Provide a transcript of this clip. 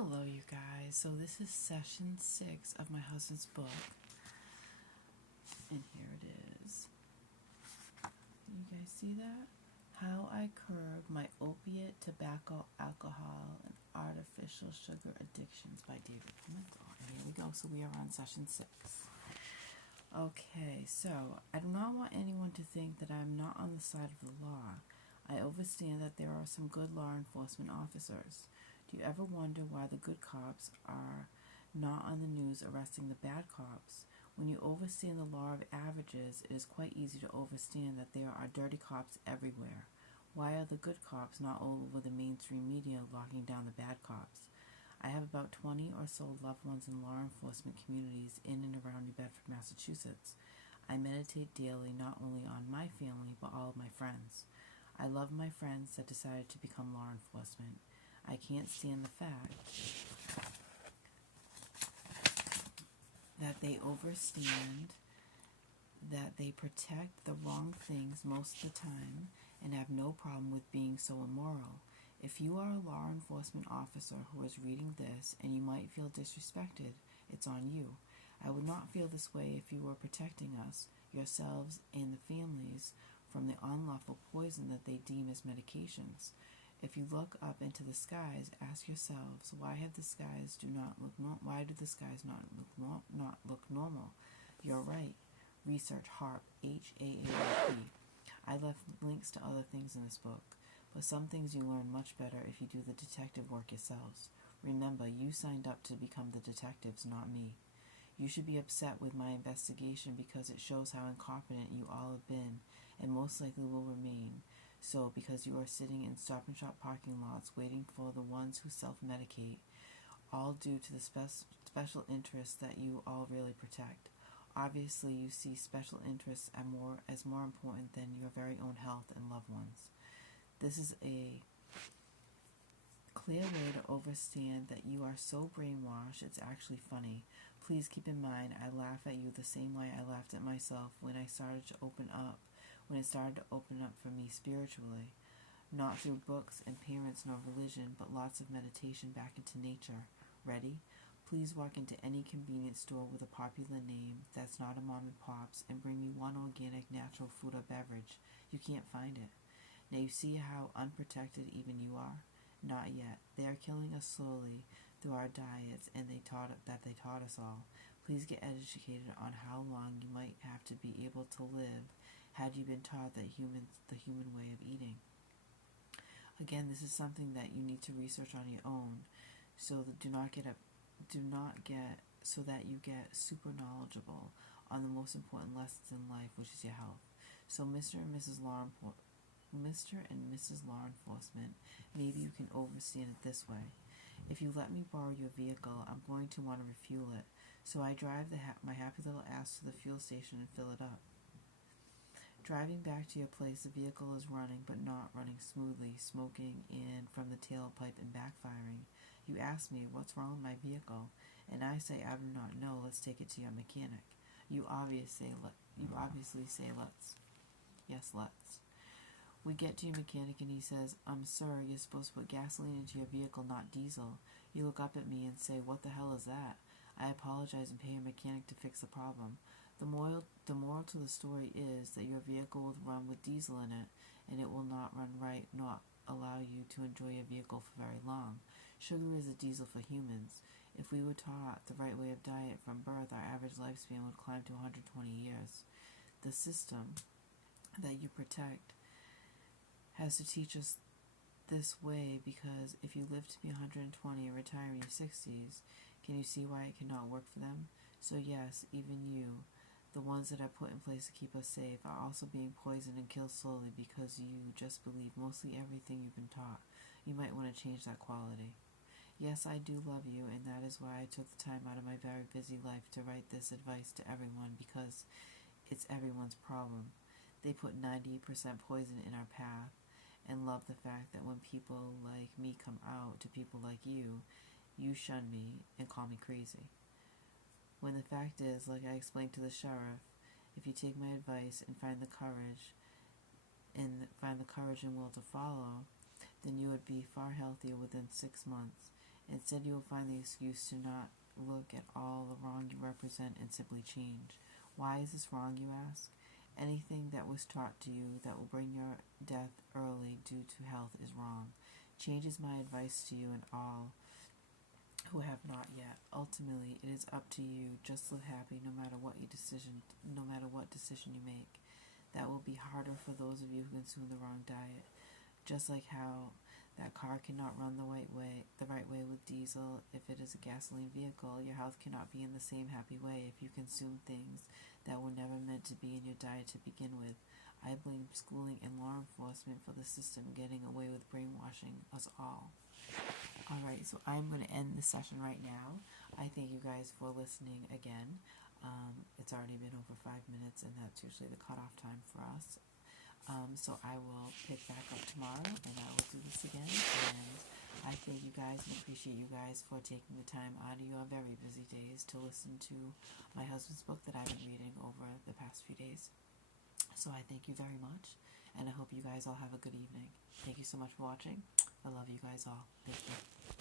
Hello, you guys. So, this is session 6 of my husband's book, and here it is. Can you guys see that? How I Curb My Opiate, Tobacco, Alcohol, and Artificial Sugar Addictions by David Pimentel. And here we go. So, we are on session 6. Okay, so I do not want anyone to think that I am not on the side of the law. I understand that there are some good law enforcement officers. Do you ever wonder why the good cops are not on the news arresting the bad cops? When you understand the law of averages, it is quite easy to understand that there are dirty cops everywhere. Why are the good cops not all over the mainstream media locking down the bad cops? I have about 20 or so loved ones in law enforcement communities in and around New Bedford, Massachusetts. I meditate daily not only on my family, but all of my friends. I love my friends that decided to become law enforcement. I can't stand the fact that they overstand, that they protect the wrong things most of the time, and have no problem with being so immoral. If you are a law enforcement officer who is reading this and you might feel disrespected, it's on you. I would not feel this way if you were protecting us, yourselves, and the families from the unlawful poison that they deem as medications. If you look up into the skies, ask yourselves, why do the skies not look normal? You're right. Research HAARP, HAARP. I left links to other things in this book, but some things you learn much better if you do the detective work yourselves. Remember, you signed up to become the detectives, not me. You should be upset with my investigation because it shows how incompetent you all have been and most likely will remain. So, because you are sitting in Stop and Shop parking lots waiting for the ones who self-medicate, all due to the special interests that you all really protect. Obviously, you see special interests as more important than your very own health and loved ones. This is a clear way to understand that you are so brainwashed it's actually funny. Please keep in mind I laugh at you the same way I laughed at myself when it started to open up for me spiritually. Not through books and parents nor religion, but lots of meditation back into nature. Ready? Please walk into any convenience store with a popular name that's not a mom and pop's and bring me one organic natural food or beverage. You can't find it. Now you see how unprotected even you are? Not yet. They are killing us slowly through our diets, and they taught us all. Please get educated on how long you might have to be able to live had you been taught the human way of eating. Again, this is something that you need to research on your own, so that so that you get super knowledgeable on the most important lessons in life, which is your health. So, Mr. and Mrs. Law Enforcement, maybe you can understand it this way. If you let me borrow your vehicle, I'm going to want to refuel it. So I drive my happy little ass to the fuel station and fill it up. Driving back to your place, the vehicle is running, but not running smoothly, smoking in from the tailpipe and backfiring. You ask me, what's wrong with my vehicle? And I say, I do not know, let's take it to your mechanic. You obviously say, let's. Yes, let's. We get to your mechanic and he says, sir, you're supposed to put gasoline into your vehicle, not diesel. You look up at me and say, what the hell is that? I apologize and pay your mechanic to fix the problem. The moral to the story is that your vehicle will run with diesel in it, and it will not run right, not allow you to enjoy your vehicle for very long. Sugar is a diesel for humans. If we were taught the right way of diet from birth, our average lifespan would climb to 120 years. The system that you protect has to teach us this way because if you live to be 120 and retire in your 60s, can you see why it cannot work for them? So yes, even you, the ones that are put in place to keep us safe, are also being poisoned and killed slowly because you just believe mostly everything you've been taught. You might want to change that quality. Yes, I do love you, and that is why I took the time out of my very busy life to write this advice to everyone, because it's everyone's problem. They put 98% poison in our path and love the fact that when people like me come out to people like you shun me and call me crazy. When the fact is, like I explained to the sheriff, if you take my advice and find the courage and will to follow, then you would be far healthier within 6 months. Instead, you will find the excuse to not look at all the wrong you represent and simply change. Why is this wrong, you ask? Anything that was taught to you that will bring your death early due to health is wrong. Change is my advice to you and all who have not yet. Ultimately, it is up to you. Just live happy no matter what decision you make. That will be harder for those of you who consume the wrong diet. Just like how that car cannot run the right way with diesel if it is a gasoline vehicle, your health cannot be in the same happy way if you consume things that were never meant to be in your diet to begin with. I blame schooling and law enforcement for the system getting away with brainwashing us all. Alright, so I'm going to end this session right now. I thank you guys for listening again. It's already been over 5 minutes, and that's usually the cutoff time for us. So I will pick back up tomorrow, and I will do this again. And I thank you guys and appreciate you guys for taking the time out of your very busy days to listen to my husband's book that I've been reading over the past few days. So I thank you very much, and I hope you guys all have a good evening. Thank you so much for watching. I love you guys all. Thank you.